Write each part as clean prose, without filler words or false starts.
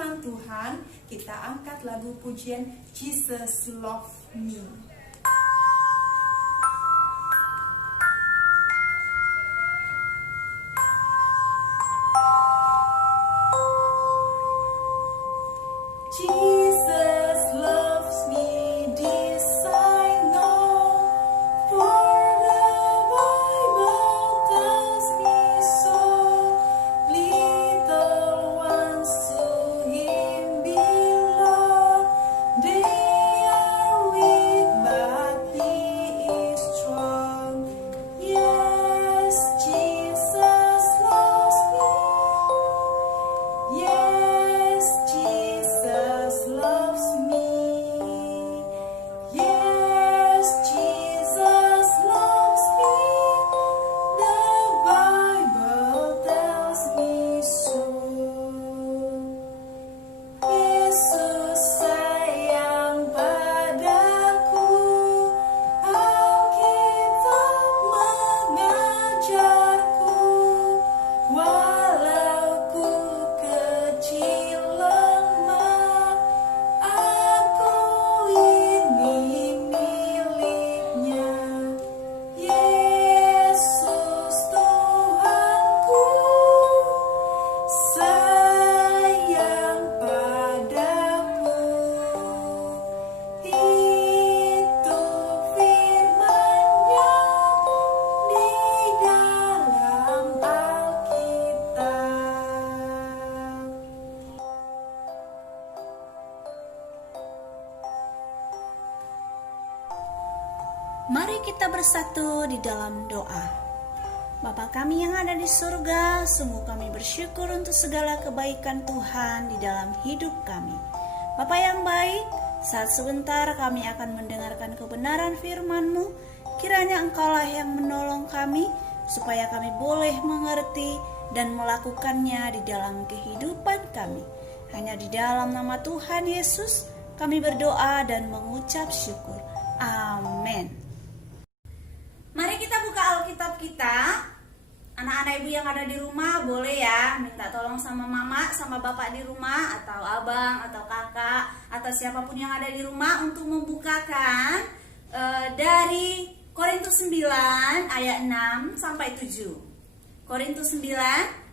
firman Tuhan, kita angkat lagu pujian Jesus Love Me. Jesus loves me, this I know, for the Bible tells me so. Little ones to Him belong, they are weak but He is strong. Yes, Jesus loves me. Yes, Jesus loves me. Yes, Jesus loves me. The Bible tells me so. Yesus sayang padaku, Alkitab mengajarku, walau ku kecil lemah, aku ini miliknya. Yesus Tuhanku sayang padaku. Itu firman-Nya di dalam Alkitab. Mari kita bersatu di dalam doa. Bapa kami yang ada di surga, sungguh kami bersyukur untuk segala kebaikan Tuhan di dalam hidup kami. Bapa yang baik, saat sebentar kami akan mendengarkan kebenaran firman-Mu. Kiranya Engkaulah yang menolong kami, supaya kami boleh mengerti dan melakukannya di dalam kehidupan kami. Hanya di dalam nama Tuhan Yesus kami berdoa dan mengucap syukur. Amin. Mari kita buka Alkitab kita. Anak-anak ibu yang ada di rumah boleh ya minta tolong sama mama, sama bapak di rumah, atau abang, atau kakak, atau siapapun yang ada di rumah untuk membukakan dari Korintus 9 ayat 6 sampai 7. Korintus 9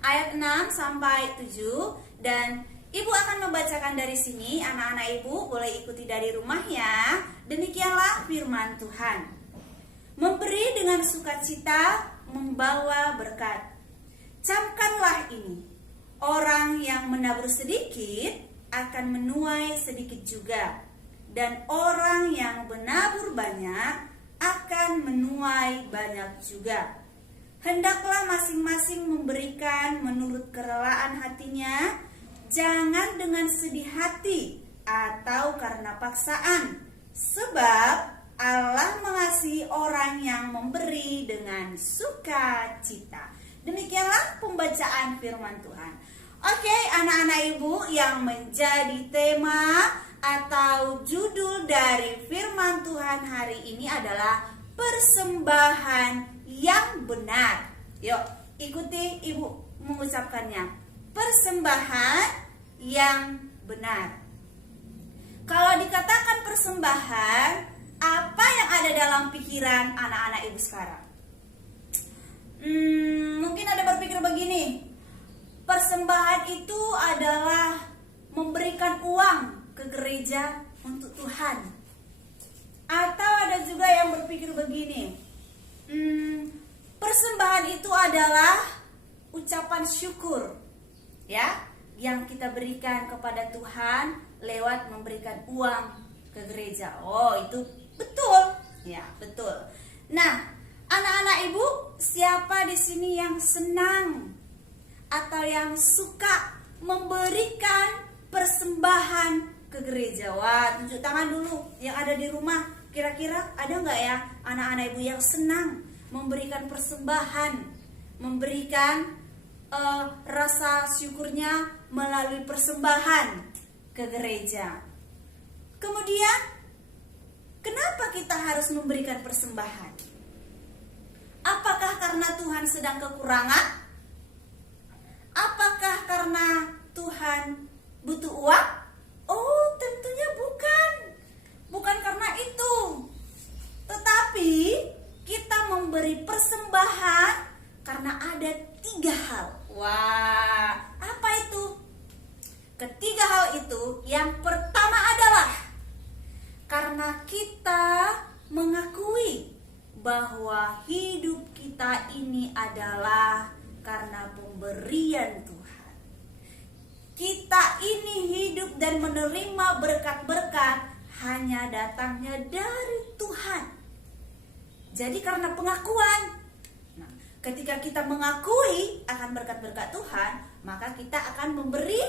ayat 6 sampai 7. Dan ibu akan membacakan dari sini. Anak-anak ibu boleh ikuti dari rumah ya. Demikianlah firman Tuhan. Memberi dengan sukacita membawa berkat. Camkanlah ini. Orang yang menabur sedikit akan menuai sedikit juga. Dan orang yang menabur banyak akan menuai banyak juga. Hendaklah masing-masing memberikan menurut kerelaan hatinya, jangan dengan sedih hati atau karena paksaan, sebab Allah mengasihi orang yang memberi dengan sukacita. Demikianlah pembacaan firman Tuhan. Oke, anak-anak ibu, yang menjadi tema atau judul dari firman Tuhan hari ini adalah persembahan yang benar. Yuk, ikuti ibu mengucapkannya. Persembahan yang benar. Kalau dikatakan persembahan, apa yang ada dalam pikiran anak-anak ibu sekarang? Mungkin ada berpikir begini, persembahan itu adalah memberikan uang ke gereja untuk Tuhan. Atau ada juga yang berpikir begini, persembahan itu adalah ucapan syukur, ya, yang kita berikan kepada Tuhan lewat memberikan uang ke gereja. Oh, itu betul. Ya, betul. Nah, anak-anak ibu, siapa di sini yang senang atau yang suka memberikan persembahan ke gereja? Wah, tunjuk tangan dulu yang ada di rumah. Kira-kira ada nggak ya anak-anak ibu yang senang memberikan persembahan, memberikan rasa syukurnya melalui persembahan ke gereja? Kemudian, kenapa kita harus memberikan persembahan? Apakah karena Tuhan sedang kekurangan? Apakah karena Tuhan butuh Yang pertama adalah karena kita mengakui bahwa hidup kita ini adalah karena pemberian Tuhan. Kita ini hidup dan menerima berkat-berkat hanya datangnya dari Tuhan. Jadi karena pengakuan. Nah, ketika kita mengakui akan berkat-berkat Tuhan, maka kita akan memberi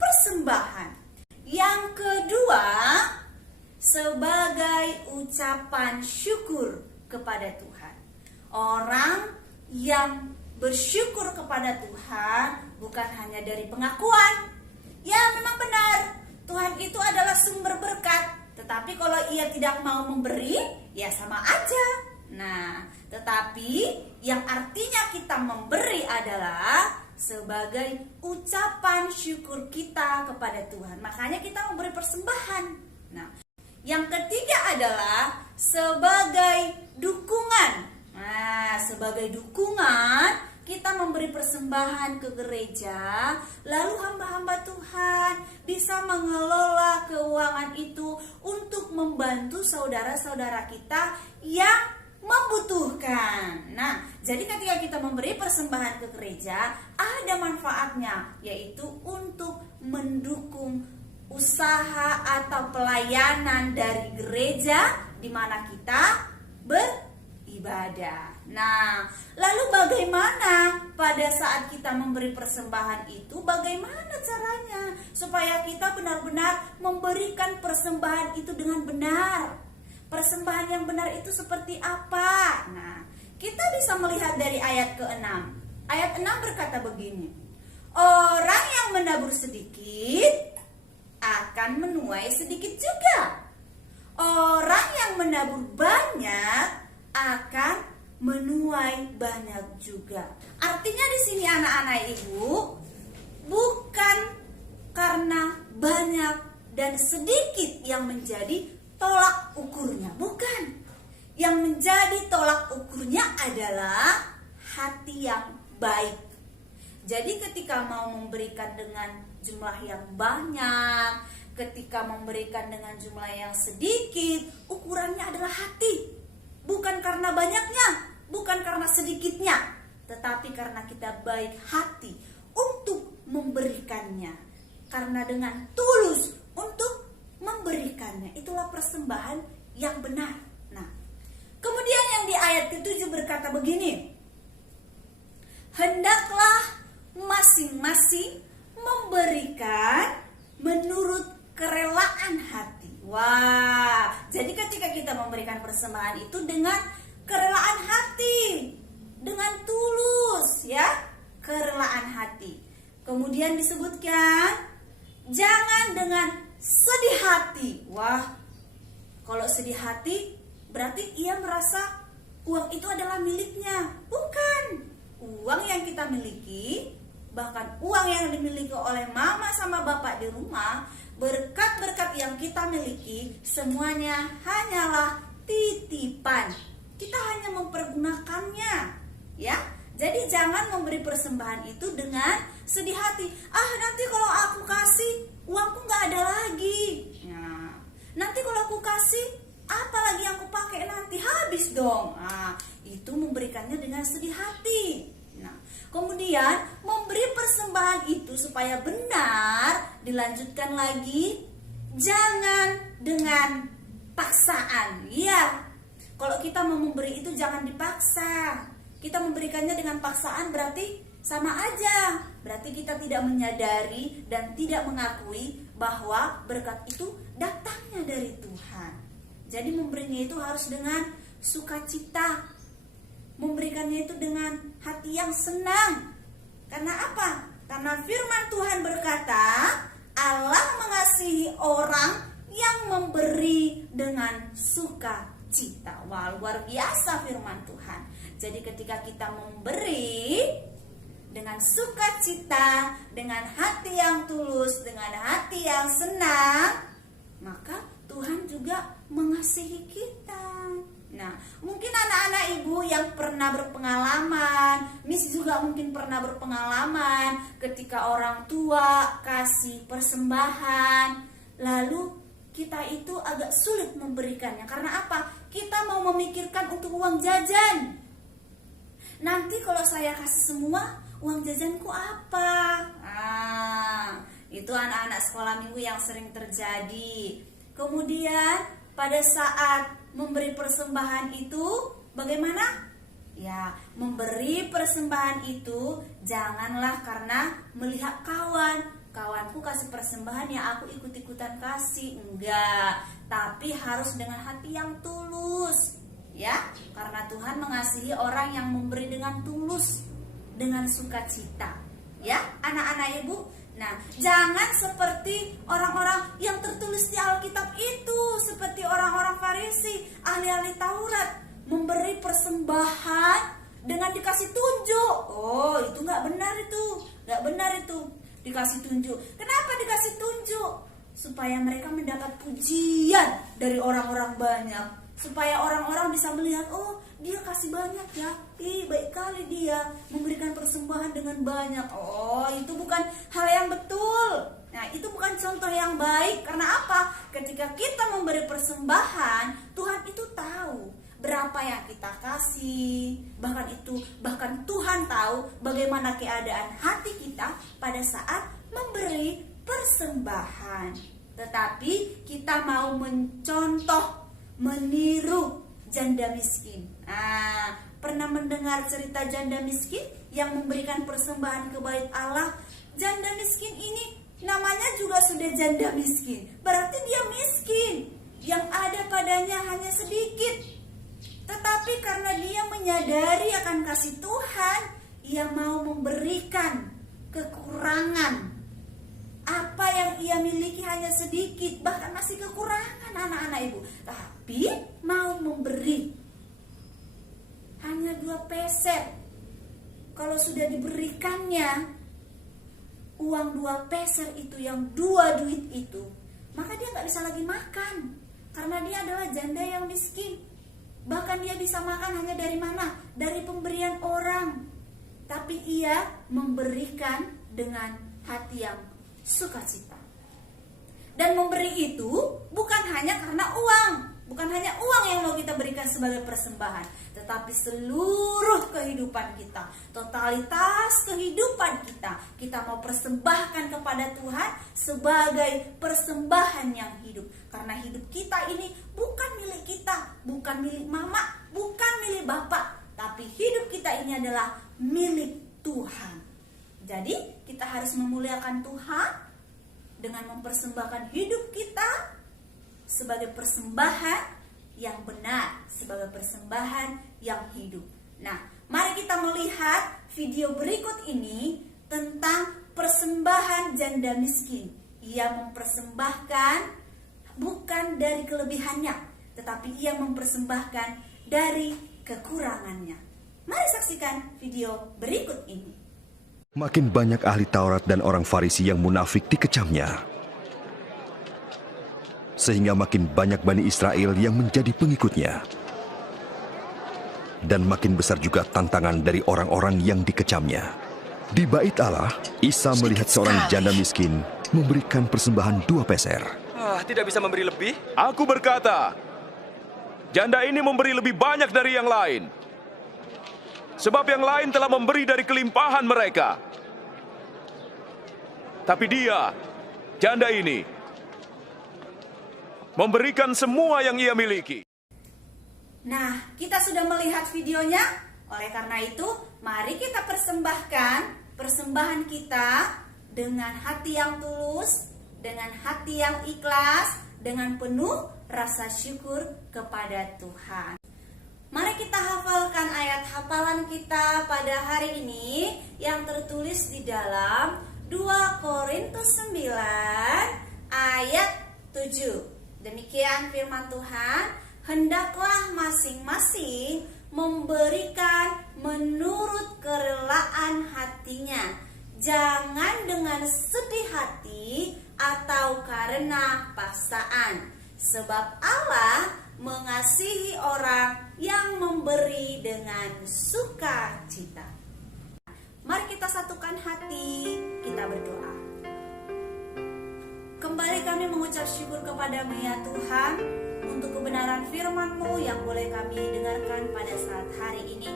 persembahan. Yang kedua, sebagai ucapan syukur kepada Tuhan. Orang yang bersyukur kepada Tuhan bukan hanya dari pengakuan. Ya, memang benar, Tuhan itu adalah sumber berkat. Tetapi kalau ia tidak mau memberi, ya sama aja. Nah, tetapi yang artinya kita memberi adalah sebagai ucapan syukur kita kepada Tuhan. Makanya kita memberi persembahan. Nah, yang ketiga adalah sebagai dukungan. Nah, sebagai dukungan kita memberi persembahan ke gereja, lalu hamba-hamba Tuhan bisa mengelola keuangan itu untuk membantu saudara-saudara kita yang membutuhkan. Nah, jadi ketika kita memberi persembahan ke gereja, ada manfaatnya, yaitu untuk mendukung usaha atau pelayanan dari gereja di mana kita beribadah. Nah, lalu bagaimana pada saat kita memberi persembahan itu? Bagaimana caranya supaya kita benar-benar memberikan persembahan itu dengan benar? Persembahan yang benar itu seperti apa? Nah, kita bisa melihat dari ayat ke-6. Ayat 6 berkata begini: orang yang menabur sedikit akan menuai sedikit juga. Orang yang menabur banyak akan menuai banyak juga. Artinya di sini anak-anak ibu, bukan karena banyak dan sedikit yang menjadi tolak ukurnya, bukan. Yang menjadi tolak ukurnya adalah hati yang baik. Jadi ketika mau memberikan dengan jumlah yang banyak, ketika memberikan dengan jumlah yang sedikit, ukurannya adalah hati. Bukan karena banyaknya, bukan karena sedikitnya, tetapi karena kita baik hati untuk memberikannya. Karena dengan tulus untuk memberikannya. Itulah persembahan yang benar. Nah, kemudian yang di ayat ke-7 berkata begini: hendaklah masing-masing memberikan menurut kerelaan hati. Wah, jadi ketika kita memberikan persembahan itu dengan kerelaan hati, dengan tulus, ya, kerelaan hati. Kemudian disebutkan jangan dengan sedih hati. Wah, kalau sedih hati berarti ia merasa uang itu adalah miliknya. Bukan. Uang yang kita miliki, bahkan uang yang dimiliki oleh mama sama bapak di rumah, berkat-berkat yang kita miliki, semuanya hanyalah titipan. Kita hanya mempergunakannya, ya. Jadi jangan memberi persembahan itu dengan sedih hati. Ah, nanti kalau aku kasih, uangku nggak ada lagi. Nah, nanti kalau aku kasih, apa lagi yang aku pakai nanti? Habis dong. Nah, itu memberikannya dengan sedih hati. Nah, kemudian memberi persembahan itu supaya benar, dilanjutkan lagi, jangan dengan paksaan. Ya, kalau kita mau memberi itu jangan dipaksa. Kita memberikannya dengan paksaan berarti sama aja. Berarti kita tidak menyadari dan tidak mengakui bahwa berkat itu datangnya dari Tuhan. Jadi memberinya itu harus dengan sukacita. Memberikannya itu dengan hati yang senang. Karena apa? Karena firman Tuhan berkata, Allah mengasihi orang yang memberi dengan sukacita. Wah, luar biasa firman Tuhan. Jadi ketika kita memberi dengan sukacita, dengan hati yang tulus, dengan hati yang senang, maka Tuhan juga mengasihi kita. Nah, mungkin anak-anak ibu yang pernah berpengalaman, Miss juga mungkin pernah berpengalaman ketika orang tua kasih persembahan, lalu kita itu agak sulit memberikannya. Karena apa? Kita mau memikirkan untuk uang jajan. Nanti kalau saya kasih semua, uang jajanku apa? Itu anak-anak sekolah minggu yang sering terjadi. Kemudian pada saat memberi persembahan itu bagaimana? Ya, memberi persembahan itu janganlah karena melihat kawanku kasih persembahan ya aku ikut-ikutan kasih. Enggak, tapi harus dengan hati yang tulus. Ya, karena Tuhan mengasihi orang yang memberi dengan tulus, dengan sukacita. Ya, anak-anak ibu. Nah, jangan seperti orang-orang yang tertulis di Alkitab itu, seperti orang-orang Farisi, ahli-ahli Taurat, memberi persembahan dengan dikasih tunjuk. Oh, itu nggak benar itu, dikasih tunjuk. Kenapa dikasih tunjuk? Supaya mereka mendapat pujian dari orang-orang banyak, supaya orang-orang bisa melihat, oh dia kasih banyak ya, baik kali dia memberikan persembahan dengan banyak. Oh, itu bukan hal yang betul. Nah, itu bukan contoh yang baik. Karena apa? Ketika kita memberi persembahan, Tuhan itu tahu berapa yang kita kasih. Bahkan Tuhan tahu bagaimana keadaan hati kita pada saat memberi persembahan. Tetapi kita mau mencontoh, meniru janda miskin. Pernah mendengar cerita janda miskin yang memberikan persembahan ke bait Allah? Janda miskin ini namanya juga sudah janda miskin. Berarti dia miskin. Yang ada padanya hanya sedikit. Tetapi karena dia menyadari akan kasih Tuhan, ia mau memberikan kekurangan. Apa yang ia miliki hanya sedikit, bahkan masih kekurangan anak-anak ibu. Tapi mau memberi hanya 2 peser. Kalau sudah diberikannya uang 2 peser itu, yang 2 duit itu, maka dia gak bisa lagi makan. Karena dia adalah janda yang miskin. Bahkan dia bisa makan hanya dari mana? Dari pemberian orang. Tapi ia memberikan dengan hati yang sukacita. Dan memberi itu bukan hanya karena uang, bukan hanya uang yang mau kita berikan sebagai persembahan, tetapi seluruh kehidupan kita, totalitas kehidupan kita mau persembahkan kepada Tuhan sebagai persembahan yang hidup. Karena hidup kita ini bukan milik kita, bukan milik mama, bukan milik bapak, tapi hidup kita ini adalah milik Tuhan. Jadi kita harus memuliakan Tuhan dengan mempersembahkan hidup kita sebagai persembahan yang benar, sebagai persembahan yang hidup. Nah, mari kita melihat video berikut ini tentang persembahan janda miskin. Ia mempersembahkan bukan dari kelebihannya, tetapi ia mempersembahkan dari kekurangannya. Mari saksikan video berikut ini. Makin banyak ahli Taurat dan orang Farisi yang munafik dikecamnya. Sehingga makin banyak Bani Israel yang menjadi pengikutnya. Dan makin besar juga tantangan dari orang-orang yang dikecamnya. Di bait Allah, Isa melihat seorang janda miskin memberikan persembahan 2 peser. Tidak bisa memberi lebih? Aku berkata, janda ini memberi lebih banyak dari yang lain. Sebab yang lain telah memberi dari kelimpahan mereka. Tapi dia, janda ini, memberikan semua yang ia miliki. Nah, kita sudah melihat videonya. Oleh karena itu, mari kita persembahkan persembahan kita dengan hati yang tulus, dengan hati yang ikhlas, dengan penuh rasa syukur kepada Tuhan. Mari kita hafalkan ayat hafalan kita pada hari ini yang tertulis di dalam 2 Korintus 9 ayat 7. Demikian firman Tuhan, hendaklah masing-masing memberikan menurut kerelaan hatinya, jangan dengan sedih hati atau karena paksaan, Sebab Allah mengasihi orang yang memberi dengan sukacita. Mari kita satukan hati, kita berdoa. Kembali kami mengucap syukur kepadamu ya Tuhan, untuk kebenaran firman-Mu yang boleh kami dengarkan pada saat hari ini.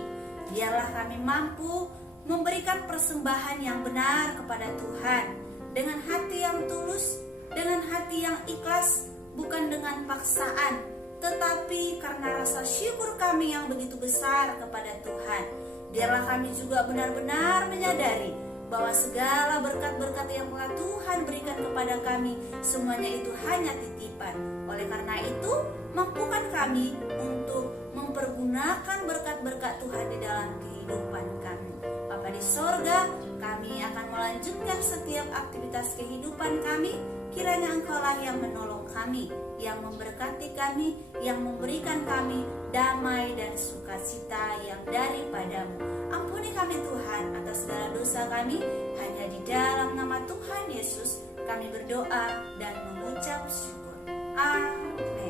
Biarlah kami mampu memberikan persembahan yang benar kepada Tuhan, dengan hati yang tulus, dengan hati yang ikhlas, bukan dengan paksaan, tetapi karena rasa syukur kami yang begitu besar kepada Tuhan. Biarlah kami juga benar-benar menyadari bahwa segala berkat-berkat yang telah Tuhan berikan kepada kami, semuanya itu hanya titipan. Oleh karena itu, mampukan kami untuk mempergunakan berkat-berkat Tuhan di dalam kehidupan kami. Bapa di sorga, kami akan melanjutkan setiap aktivitas kehidupan kami. Kiranya Engkaulah yang menolong kami, yang memberkati kami, yang memberikan kami damai dan sukacita yang daripadamu. Ampuni kami Tuhan atas segala dosa kami. Hanya di dalam nama Tuhan Yesus kami berdoa dan mengucap syukur. Amin.